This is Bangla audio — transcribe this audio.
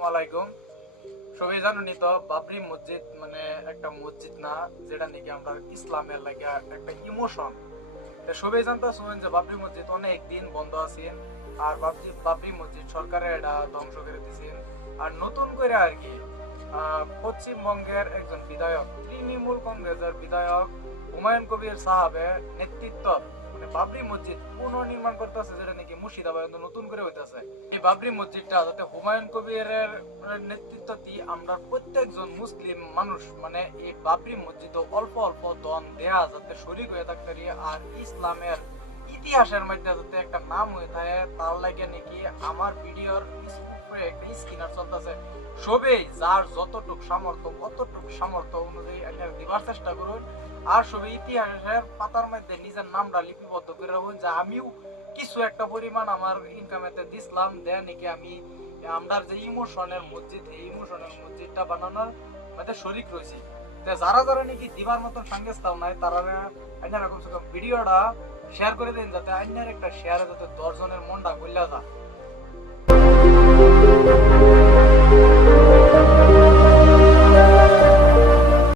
ওয়ালাইকুম। সবাই জানেনই তো বাবরি মসজিদ মানে একটা মসজিদ না, যেটা নাকি আমরা ইসলামের লাগে একটা ইমোশন। সবাই জানতেছেন যে বাবরি মসজিদ অনেক দিন বন্ধ আছে, আর বাবরি মসজিদ সরকারে এটা ধ্বংস করে দিয়েছেন। আর নতুন করে আর কি পশ্চিমবঙ্গের একজন বিধায়ক, তৃণমূল কংগ্রেসের বিধায়ক হুমায়ুন কবির সাহাবের নেতৃত্ব মানে বাবরি মসজিদ পুনর্নির্মাণ করতেছে, যেটা নাকি মুর্শিদাবাদ নতুন করে হইতেছে। এই বাবরি মসজিদটা যাতে হুমায়ুন কবিরের নেতৃত্ব দিয়ে আমরা প্রত্যেকজন মুসলিম মানুষ মানে এই বাবরি মসজিদ অল্প অল্প দন দেয়া যাতে শরীক হয়ে থাকতে পারি, আর ইসলামের ইতিহাসের মধ্যে যাতে একটা নাম হয়ে থাকে, তার লাগে নাকি আমার ভিডিওর একটা স্ক্রিনার চলতেছে। সবাই যার যতটুক সামর্থ্য অতটুক সামর্থ্য অনুযায়ী একটা দিবার চেষ্টা করুন, আর সবাই ইতিহাসের পাতার মধ্যে নিজের নামটা লিপিবদ্ধ করে রাখুন যে আমিও কিছু একটা পরিমাণ আমার ইনকামেতে দিছিলাম, দেয় নাকি আমি আমরা যে ইমোশনের মসজিদ, এই ইমোশনের মসজিদটা বানানোর মধ্যে শরিক রয়েছি। যারা যারা নাকি দিবার মতন সাংগেস্তাও নাই, তারা আইনার কমসে কম ভিডিওটা শেয়ার করে দিন, যাতে আইনার একটা শেয়ারে যাতে 10 জনের মনটা গল্লা যায়।